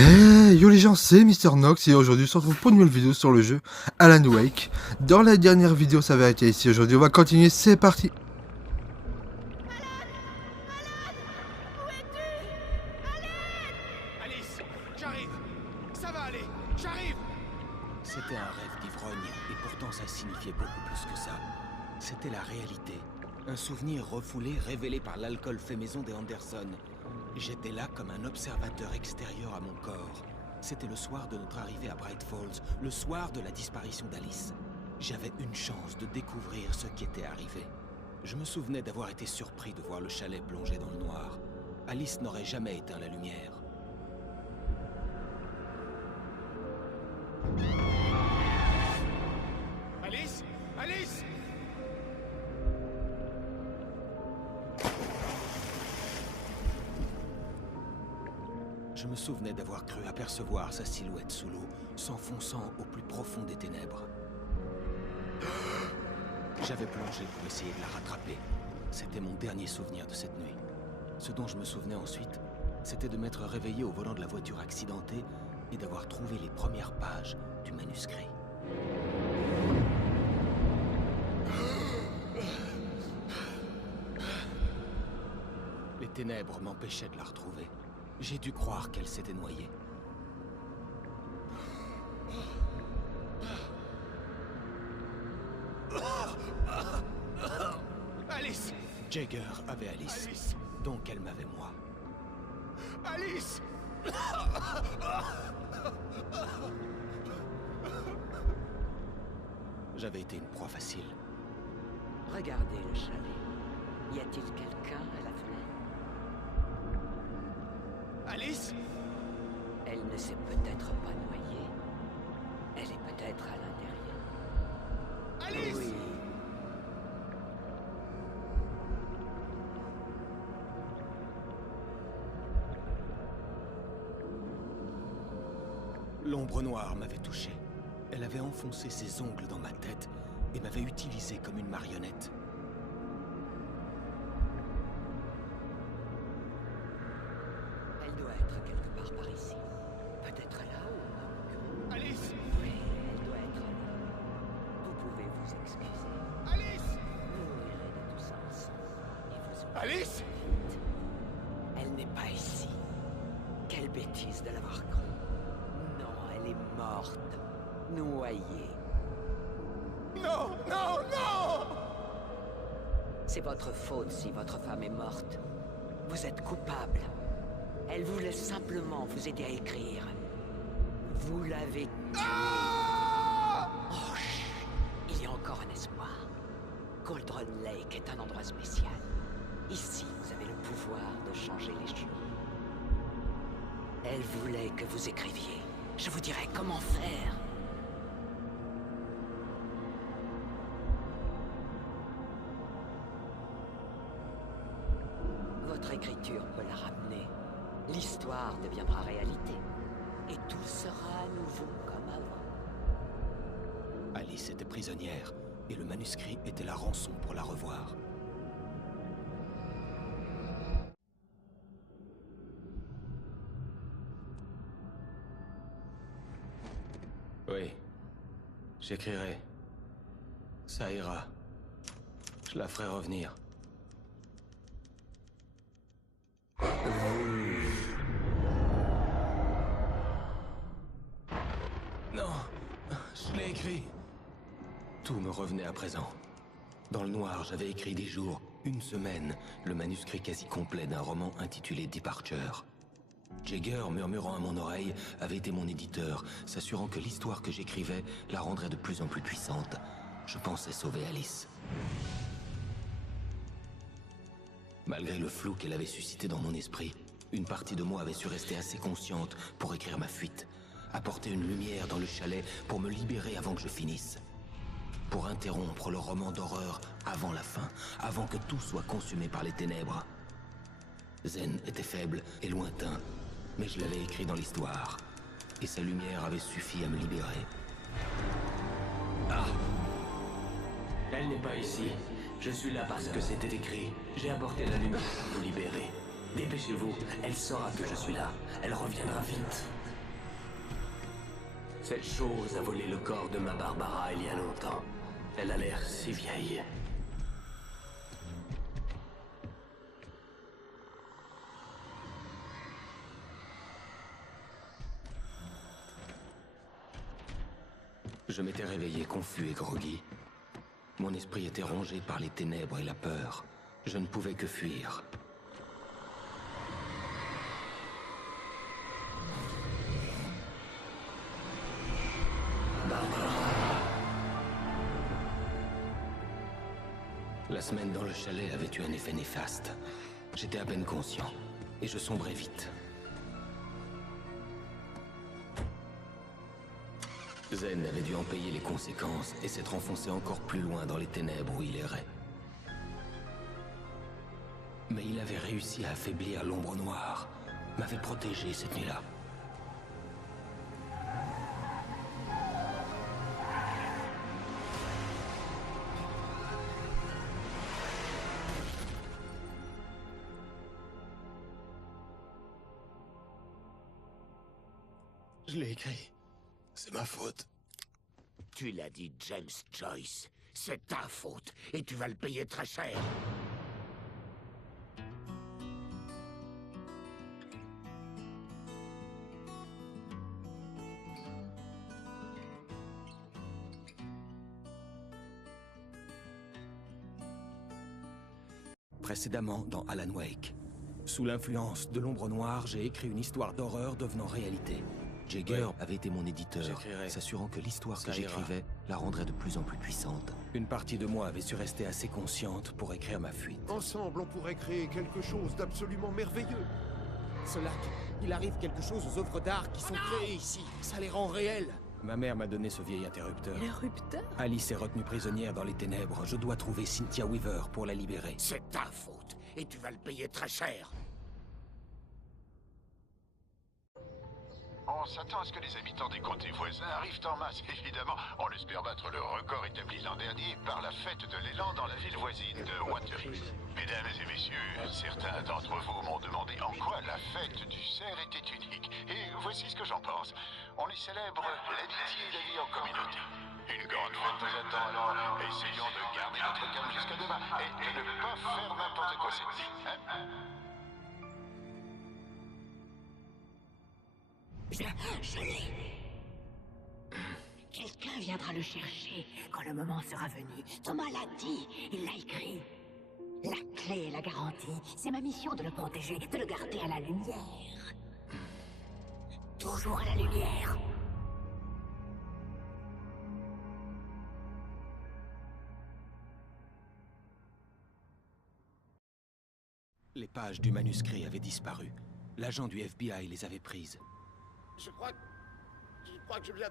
Hey yo les gens, c'est Mister Nox et aujourd'hui on se retrouve pour une nouvelle vidéo sur le jeu Alan Wake. Dans la dernière vidéo ça va être ici, aujourd'hui on va continuer, c'est parti. Alice, j'arrive. Ça va aller, j'arrive. C'était un rêve d'ivrogne, et pourtant ça signifiait beaucoup plus que ça. C'était la réalité. Un souvenir refoulé, révélé par l'alcool fait maison des Anderson. J'étais là comme un observateur extérieur à mon corps. C'était le soir de notre arrivée à Bright Falls, le soir de la disparition d'Alice. J'avais une chance de découvrir ce qui était arrivé. Je me souvenais d'avoir été surpris de voir le chalet plongé dans le noir. Alice n'aurait jamais éteint la lumière. Alice, Alice. Je me souvenais d'avoir cru apercevoir sa silhouette sous l'eau, s'enfonçant au plus profond des ténèbres. J'avais plongé pour essayer de la rattraper. C'était mon dernier souvenir de cette nuit. Ce dont je me souvenais ensuite, c'était de m'être réveillé au volant de la voiture accidentée et d'avoir trouvé les premières pages du manuscrit. Les ténèbres m'empêchaient de la retrouver. J'ai dû croire qu'elle s'était noyée. Alice, Jagger avait Alice, Alice, donc elle m'avait moi. Alice. J'avais été une proie facile. Regardez le chalet. Y a-t-il quelqu'un à la fenêtre? Alice. Elle ne s'est peut-être pas noyée. Elle est peut-être à l'intérieur. Alice. Oui. L'ombre noire m'avait touché. Elle avait enfoncé ses ongles dans ma tête et m'avait utilisé comme une marionnette. Elle doit être quelque part par ici. Peut-être là ou... Alice. Oui, elle doit être là. Vous pouvez vous excuser. Alice. Nous rirez de tout ça ensemble. Et vous Alice. Elle n'est pas ici. Quelle bêtise de l'avoir cru. Non, elle est morte. Noyée. Non, non, non. C'est votre faute si votre femme est morte. Vous êtes coupable. Elle voulait simplement vous aider à écrire. Vous l'avez tuée. Oh, chut. Il y a encore un espoir. Cauldron Lake est un endroit spécial. Ici, vous avez le pouvoir de changer les choses. Elle voulait que vous écriviez. Je vous dirai comment faire. Votre écriture peut la ramener. L'histoire deviendra réalité. Et tout sera à nouveau comme avant. Alice était prisonnière et le manuscrit était la rançon pour la revoir. Oui, j'écrirai. Ça ira. Je la ferai revenir. Non, je l'ai écrit. Tout me revenait à présent. Dans le noir, j'avais écrit des jours, une semaine, le manuscrit quasi complet d'un roman intitulé Departure. Jagger, murmurant à mon oreille, avait été mon éditeur, s'assurant que l'histoire que j'écrivais la rendrait de plus en plus puissante. Je pensais sauver Alice. Malgré le flou qu'elle avait suscité dans mon esprit, une partie de moi avait su rester assez consciente pour écrire ma fuite, apporter une lumière dans le chalet pour me libérer avant que je finisse. Pour interrompre le roman d'horreur avant la fin, avant que tout soit consumé par les ténèbres. Zen était faible et lointain, mais je l'avais écrit dans l'histoire, et sa lumière avait suffi à me libérer. Ah! Elle n'est pas ici. Je suis là parce que c'était écrit. J'ai apporté la lumière pour vous libérer. Dépêchez-vous, elle saura que je suis là. Elle reviendra vite. Cette chose a volé le corps de ma Barbara il y a longtemps. Elle a l'air si vieille. Je m'étais réveillé confus et groggy. Mon esprit était rongé par les ténèbres et la peur. Je ne pouvais que fuir. La semaine dans le chalet avait eu un effet néfaste. J'étais à peine conscient, et je sombrais vite. Zen avait dû en payer les conséquences et s'être enfoncé encore plus loin dans les ténèbres où il errait. Mais il avait réussi à affaiblir l'ombre noire, m'avait protégé cette nuit-là. Je l'ai écrit. C'est ma faute. Tu l'as dit, James Joyce. C'est ta faute, et tu vas le payer très cher. Précédemment dans Alan Wake. Sous l'influence de l'ombre noire, j'ai écrit une histoire d'horreur devenant réalité. Jagger avait été mon éditeur, s'assurant que l'histoire que j'écrivais la rendrait de plus en plus puissante. Une partie de moi avait su rester assez consciente pour écrire ma fuite. Ensemble, on pourrait créer quelque chose d'absolument merveilleux. Ce lac, il arrive quelque chose aux œuvres d'art qui sont créées ici. Ça les rend réelles. Ma mère m'a donné ce vieil interrupteur. Interrupteur? Alice est retenue prisonnière dans les ténèbres. Je dois trouver Cynthia Weaver pour la libérer. C'est ta faute, et tu vas le payer très cher. On s'attend à ce que les habitants des comtés voisins arrivent en masse, évidemment. On espère battre le record établi l'an dernier par la fête de l'élan dans la ville voisine de Waterloo. Mesdames et messieurs, certains d'entre vous m'ont demandé en quoi la fête du cerf était unique. Et voici ce que j'en pense. On y célèbre l'amitié et la vie en communauté. Une grande fête nous attend, alors essayons de garder notre calme jusqu'à demain et de ne pas faire n'importe quoi cette nuit. Je l'ai. Quelqu'un viendra le chercher quand le moment sera venu. Thomas l'a dit, il l'a écrit. La clé est la garantie. C'est ma mission de le protéger, de le garder à la lumière. Toujours à la lumière. Les pages du manuscrit avaient disparu. L'agent du FBI les avait prises. Je crois que je viens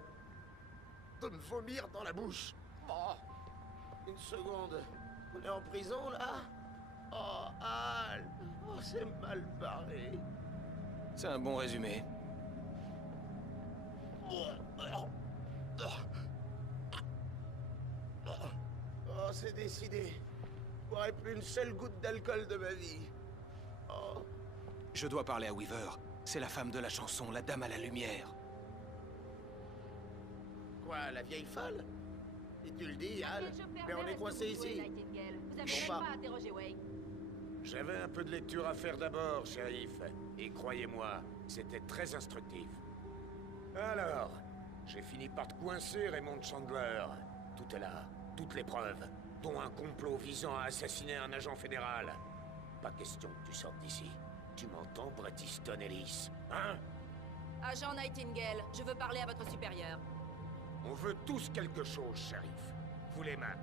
de me vomir dans la bouche. Oh, une seconde. On est en prison, là? Oh, Al! Oh, c'est mal barré. C'est un bon résumé. Oh, c'est décidé. Je boirai plus une seule goutte d'alcool de ma vie. Oh. Je dois parler à Weaver. C'est la femme de la chanson, la dame à la lumière. Quoi, la vieille folle? Et tu le dis, Al? Mais on est coincé ici. Vous avez Bon, même pas interrogé Wake. J'avais un peu de lecture à faire d'abord, shérif. Et croyez-moi, c'était très instructif. Alors, j'ai fini par te coincer, Raymond Chandler. Tout est là, toutes les preuves, dont un complot visant à assassiner un agent fédéral. Pas question que tu sortes d'ici. Tu m'entends, Bret Easton Ellis? Hein? Agent Nightingale, je veux parler à votre supérieur. On veut tous quelque chose, shérif. Vous les mains.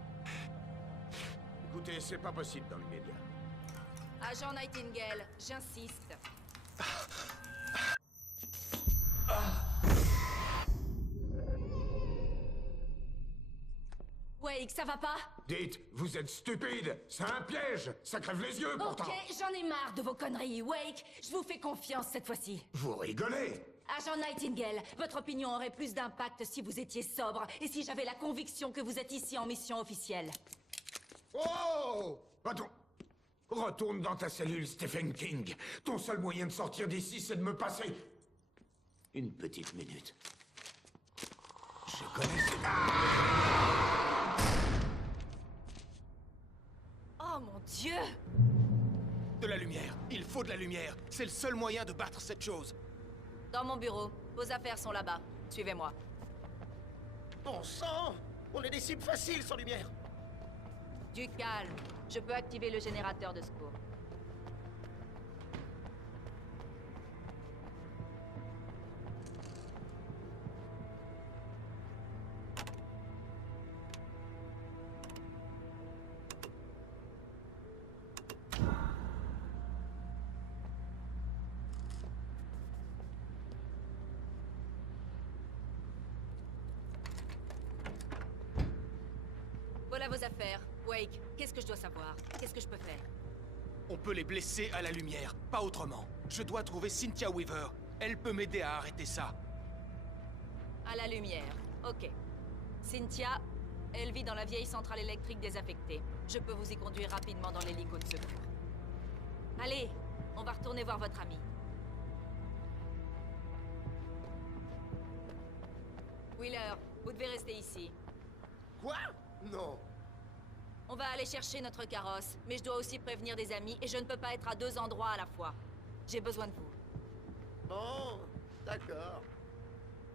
Écoutez, c'est pas possible dans l'immédiat. Agent Nightingale, j'insiste. Wake, ça va pas? Dites, vous êtes stupide! C'est un piège! Ça crève les yeux, pourtant! Ok, j'en ai marre de vos conneries. Wake, je vous fais confiance cette fois-ci. Vous rigolez! Agent Nightingale, votre opinion aurait plus d'impact si vous étiez sobre et si j'avais la conviction que vous êtes ici en mission officielle. Oh! Attends! Retourne dans ta cellule, Stephen King. Ton seul moyen de sortir d'ici, c'est de me passer... une petite minute. Je connais ce... Oh mon Dieu! De la lumière. Il faut de la lumière. C'est le seul moyen de battre cette chose. Dans mon bureau. Vos affaires sont là-bas. Suivez-moi. Bon sang! On est des cibles faciles sans lumière. Du calme. Je peux activer le générateur de secours. Voilà vos affaires. Wake, qu'est-ce que je dois savoir? Qu'est-ce que je peux faire? On peut les blesser à la lumière, pas autrement. Je dois trouver Cynthia Weaver. Elle peut m'aider à arrêter ça. À la lumière. Ok. Cynthia, elle vit dans la vieille centrale électrique désaffectée. Je peux vous y conduire rapidement dans l'hélico de secours. Allez, on va retourner voir votre ami. Wheeler, vous devez rester ici. Quoi? Non. On va aller chercher notre carrosse, mais je dois aussi prévenir des amis et je ne peux pas être à 2 endroits à la fois. J'ai besoin de vous. Bon, d'accord.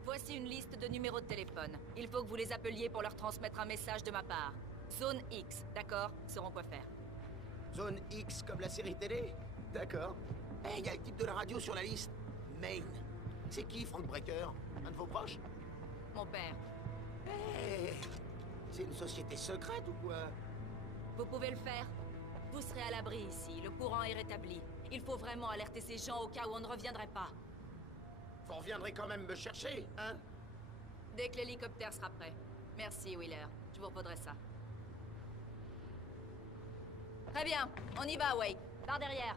Voici une liste de numéros de téléphone. Il faut que vous les appeliez pour leur transmettre un message de ma part. Zone X, d'accord? Ils sauront quoi faire. Zone X comme la série télé? D'accord. Eh, il y a le type de la radio sur la liste. Maine. C'est qui, Frank Breaker? Un de vos proches? Mon père. Eh, c'est une société secrète ou quoi? Vous pouvez le faire. Vous serez à l'abri ici, le courant est rétabli. Il faut vraiment alerter ces gens au cas où on ne reviendrait pas. Vous reviendrez quand même me chercher, hein? Dès que l'hélicoptère sera prêt. Merci, Wheeler. Je vous reposerai ça. Très bien, on y va, Wake. Par derrière.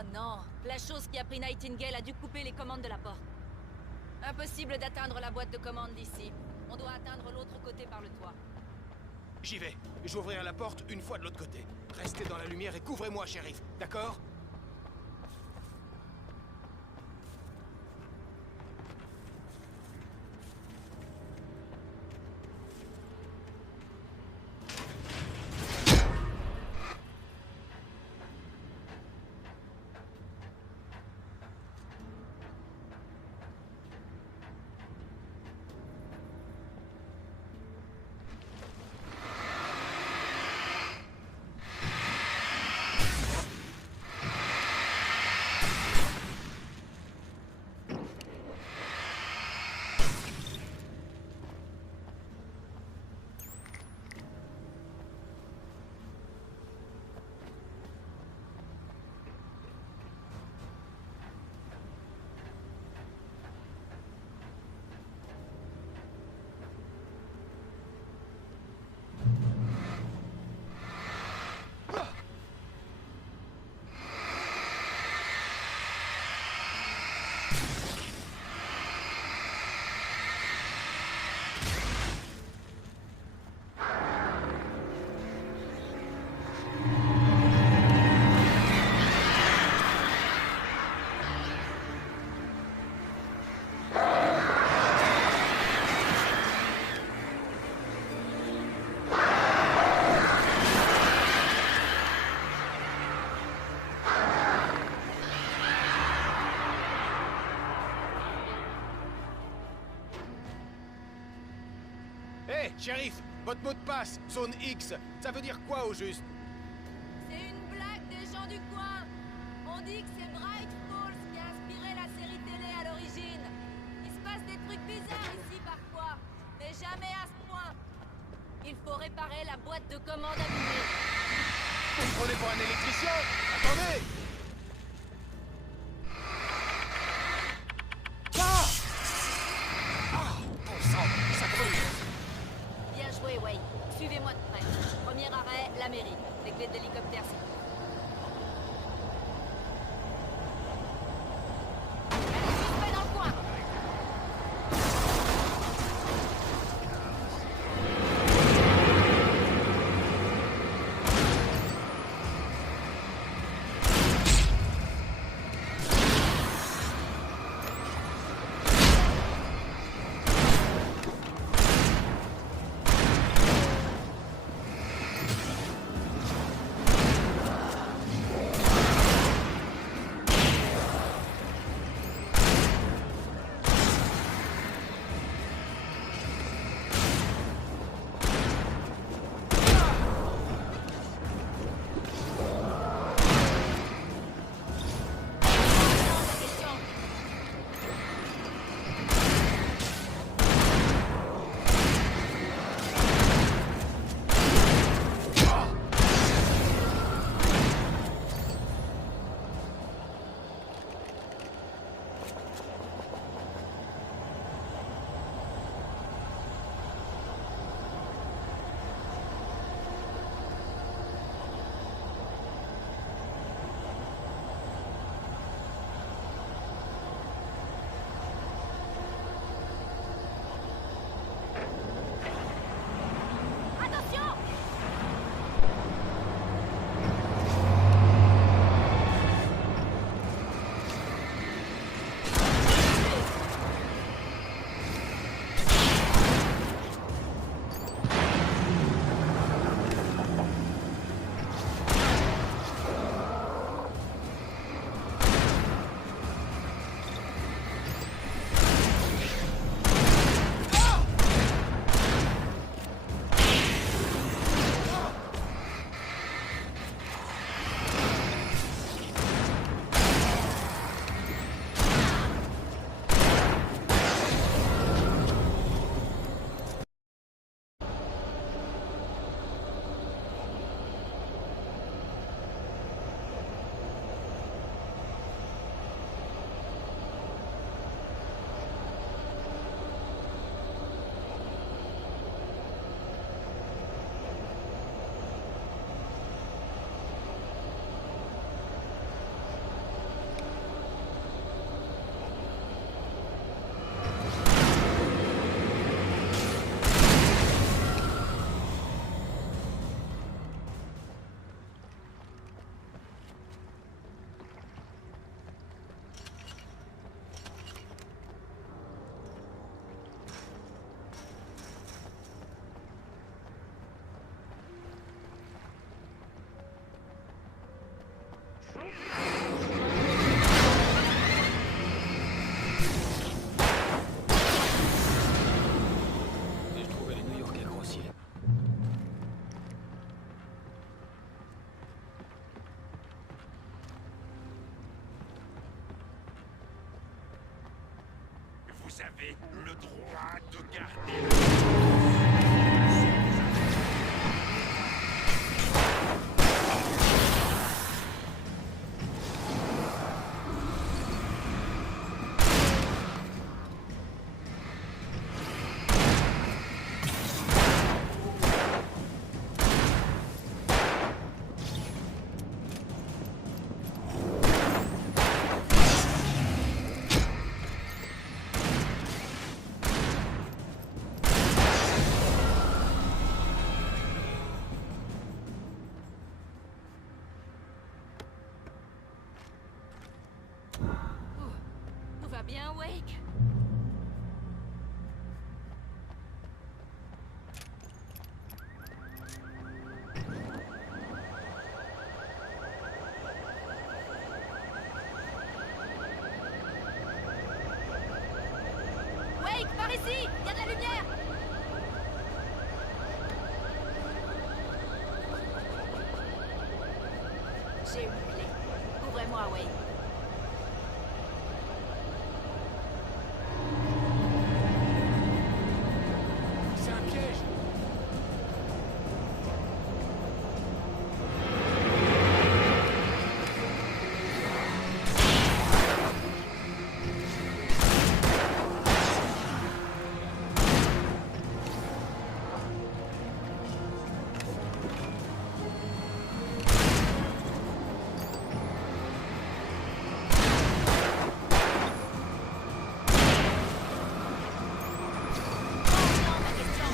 Oh non, la chose qui a pris Nightingale a dû couper les commandes de la porte. Impossible d'atteindre la boîte de commande d'ici. On doit atteindre l'autre côté par le toit. J'y vais. J'ouvrirai la porte une fois de l'autre côté. Restez dans la lumière et couvrez-moi, shérif. D'accord? Hé, shérif, votre mot de passe, zone X, ça veut dire quoi au juste? C'est une blague des gens du coin. On dit que c'est Bright Falls qui a inspiré la série télé à l'origine. Il se passe des trucs bizarres ici parfois, mais jamais à ce point. Il faut réparer la boîte de commande abîmée. Vous me prenez pour un électricien? Attendez! Ah! Ah, bon sang, ça brûle! Bien joué, Wade. Suivez-moi de près. Premier arrêt, la mairie. Les clés de l'hélicoptère, c'est... Suspect dans le coin. Vous avez le droit de garder Tout va bien, Wake? Wake, par ici! Il y a de la lumière! J'ai une clé. Ouvrez-moi, Wake. C'est un piège! Non, ma question!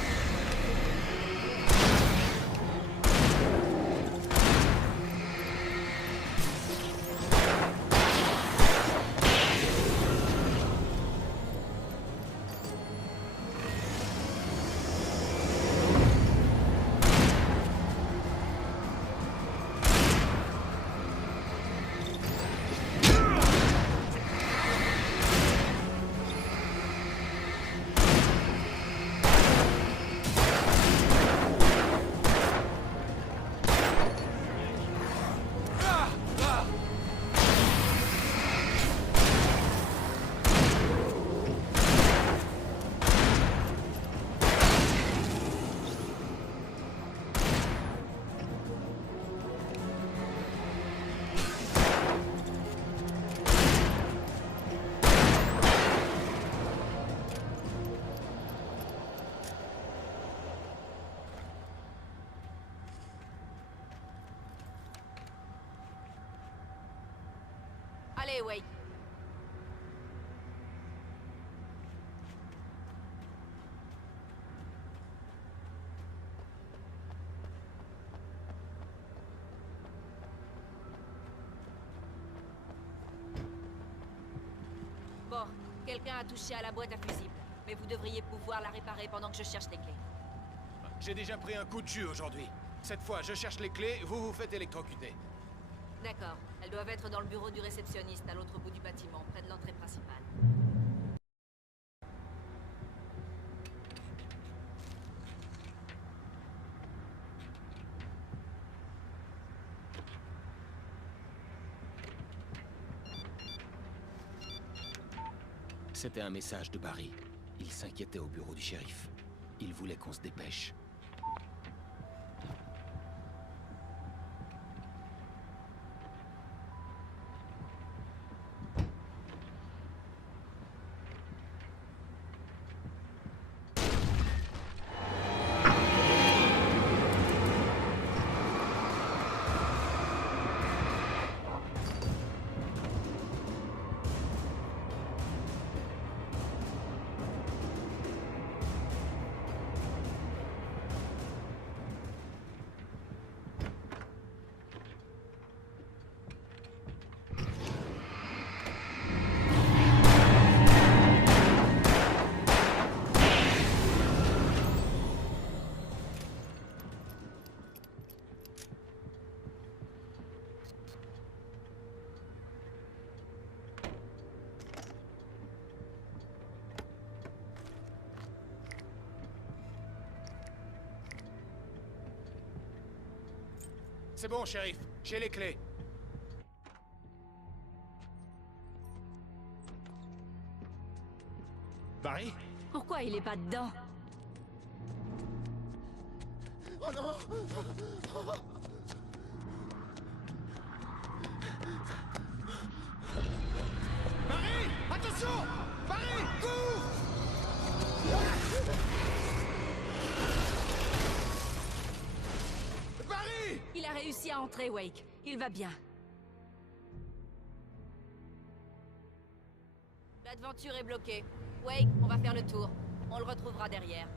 Allez, Wake. Bon, quelqu'un a touché à la boîte à fusibles. Mais vous devriez pouvoir la réparer pendant que je cherche les clés. J'ai déjà pris un coup de jus aujourd'hui. Cette fois, je cherche les clés, vous vous faites électrocuter. D'accord. Elles doivent être dans le bureau du réceptionniste, à l'autre bout du bâtiment, près de l'entrée principale. C'était un message de Barry. Il s'inquiétait au bureau du shérif. Il voulait qu'on se dépêche. C'est bon, shérif. J'ai les clés. il est pas dedans? Oh non! Barry! Attention! Barry! Cours! Barry! Il a réussi à entrer, Wake. Il va bien. L'aventure est bloquée. Wake, on va faire le tour. On le retrouvera derrière.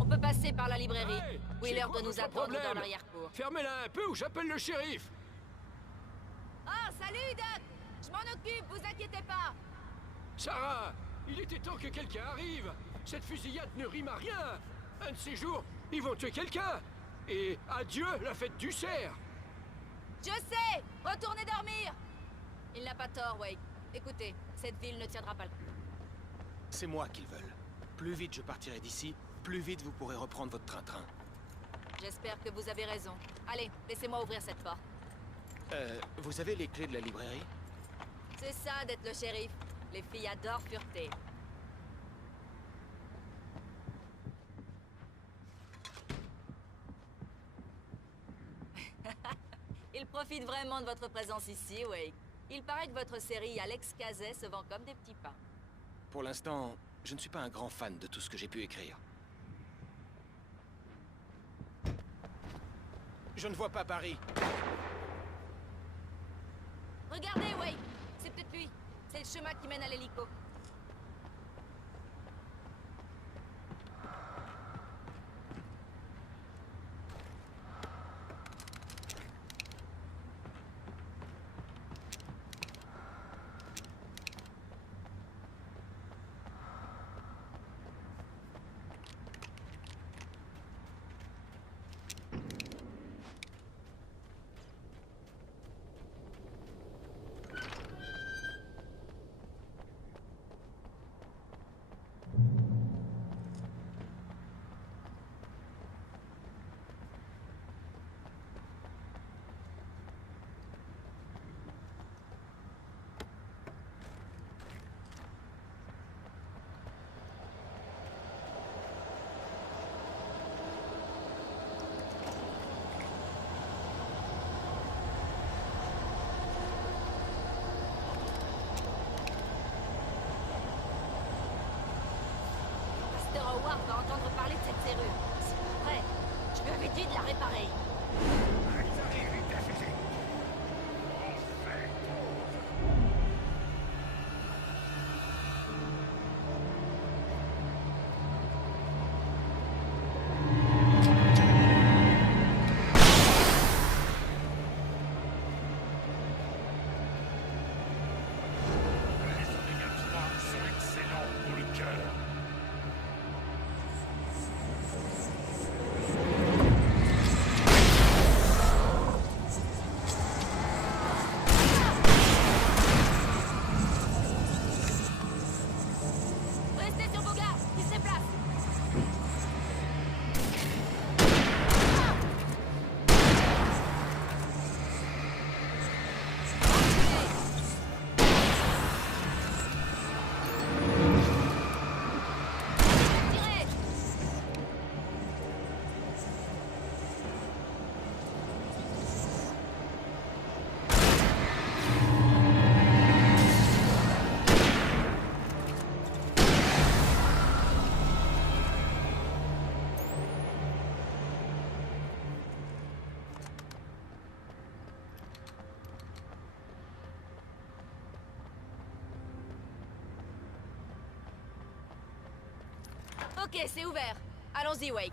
On peut passer par la librairie. Hey, Wheeler c'est quoi doit nous votre attendre problème? dans l'arrière-cour. Fermez-la un peu ou j'appelle le shérif. Ah, salut, Doc! Je m'en occupe, vous inquiétez pas! Sarah, il était temps que quelqu'un arrive. Cette fusillade ne rime à rien. Un de ces jours, ils vont tuer quelqu'un. Et adieu la fête du cerf. Je sais! Retournez dormir! Il n'a pas tort, Wake. Écoutez, cette ville ne tiendra pas le coup. C'est moi qu'ils veulent. Plus vite je partirai d'ici, plus vite vous pourrez reprendre votre train-train. J'espère que vous avez raison. Allez, laissez-moi ouvrir cette porte. Vous avez les clés de la librairie? C'est ça d'être le shérif. Les filles adorent fureter. Ils profitent vraiment de votre présence ici, Wake. Il paraît que votre série Alex Kazay se vend comme des petits pains. Pour l'instant, je ne suis pas un grand fan de tout ce que j'ai pu écrire. Je ne vois pas Barry. Regardez, Wake! C'est peut-être lui. C'est le chemin qui mène à l'hélico. Pasteur Howard va entendre parler de cette serrure. C'est pas vrai. Je lui avais dit de la réparer. Restez sur vos gardes. Il se déplace. Tirez! Ok, c'est ouvert. Allons-y, Wake.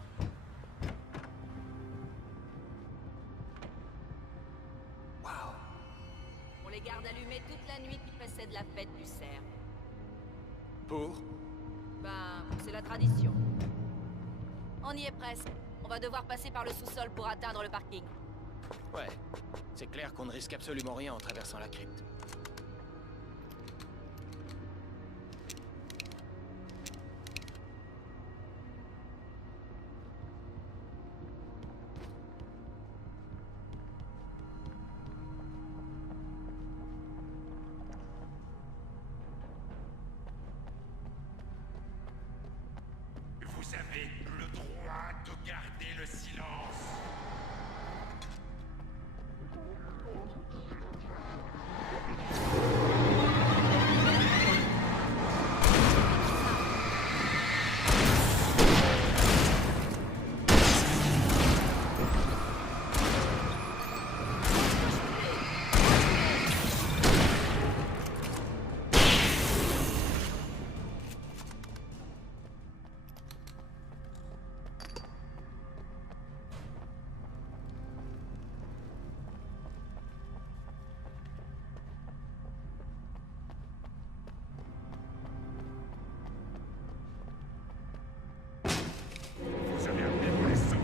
garde allumée toute la nuit qui précède la fête du cerf. Pour? Ben, c'est la tradition. On y est presque. On va devoir passer par le sous-sol pour atteindre le parking. Ouais. C'est clair qu'on ne risque absolument rien en traversant la crypte. Vous avez le droit de garder le silence. Vous avez appelé pour les secours.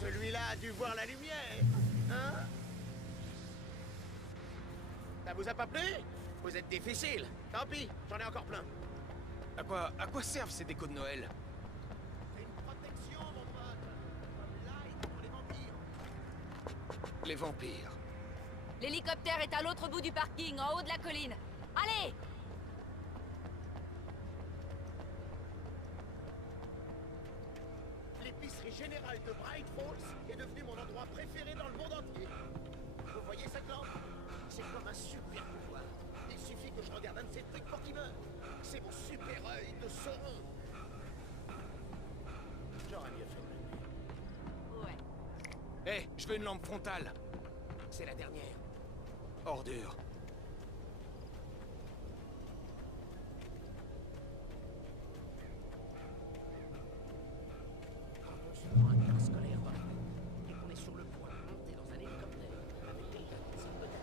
Celui-là a dû voir la lumière, hein? Ça vous a pas plu? Vous êtes difficile. Tant pis, j'en ai encore plein. À quoi servent ces décos de Noël? C'est une protection, mon pote. Comme l'ail pour les vampires. Les vampires. L'hélicoptère est à l'autre bout du parking, en haut de la colline. Allez! L'épicerie générale de Bright Falls est devenue mon endroit préféré dans le monde entier. Vous voyez cette lampe? C'est comme un super pouvoir. Il suffit que je regarde un de ces trucs pour qu'il meure. C'est mon super œil de Sauron. J'aurais mieux fait de le nuit. Hé, je veux une lampe frontale. C'est la dernière. Ordure. Quand on se prend un cas scolaire dans la tête et qu'on est sur le point de monter dans un hélicoptère avec quelqu'un qui sait peut-être.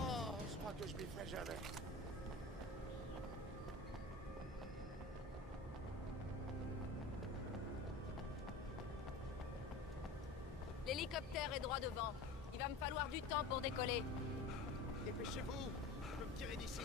Oh, je crois que je m'y ferai jamais. L'hélicoptère est droit devant. Il va me falloir du temps pour décoller. Dépêchez-vous, je peux me tirer d'ici.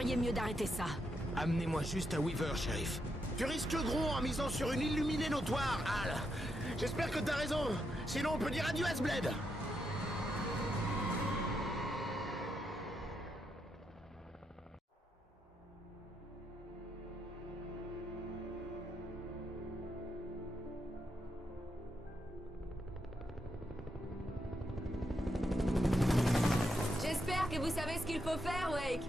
feriez mieux d'arrêter ça. Amenez-moi juste à Weaver, shérif. Tu risques gros en misant sur une illuminée notoire, Al. J'espère que t'as raison. Sinon, on peut dire adieu à ce bled. J'espère que vous savez ce qu'il faut faire, Wake.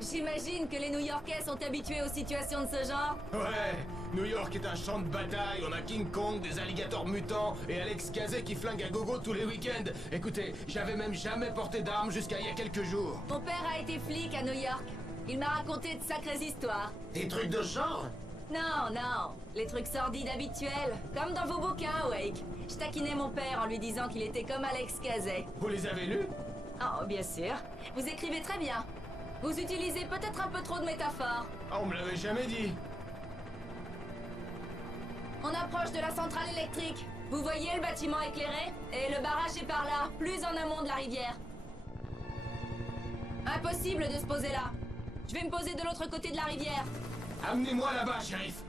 J'imagine que les New-Yorkais sont habitués aux situations de ce genre. Ouais, New York est un champ de bataille, on a King Kong, des alligators mutants et Alex Kazé qui flingue à gogo tous les week-ends. Écoutez, j'avais même jamais porté d'armes jusqu'à il y a quelques jours. Mon père a été flic à New York. Il m'a raconté de sacrées histoires. Des trucs de ce genre? Non, non, les trucs sordides habituels, comme dans vos bouquins, Wake. Je taquinais mon père en lui disant qu'il était comme Alex Kazé. Vous les avez lus? Oh, bien sûr. Vous écrivez très bien. Vous utilisez peut-être un peu trop de métaphores. Ah, on me l'avait jamais dit. On approche de la centrale électrique. Vous voyez le bâtiment éclairé? Et le barrage est par là, plus en amont de la rivière. Impossible de se poser là. Je vais me poser de l'autre côté de la rivière. Amenez-moi là-bas, shérif.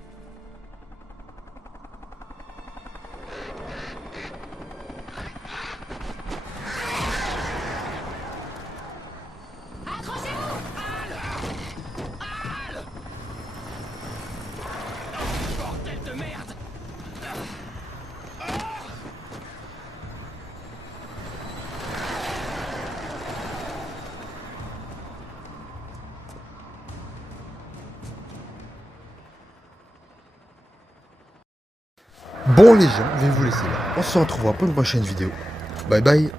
Accrochez-vous! Bordel de merde! Bon les gens, je vais vous laisser là. On se retrouvera pour une prochaine vidéo. Bye bye.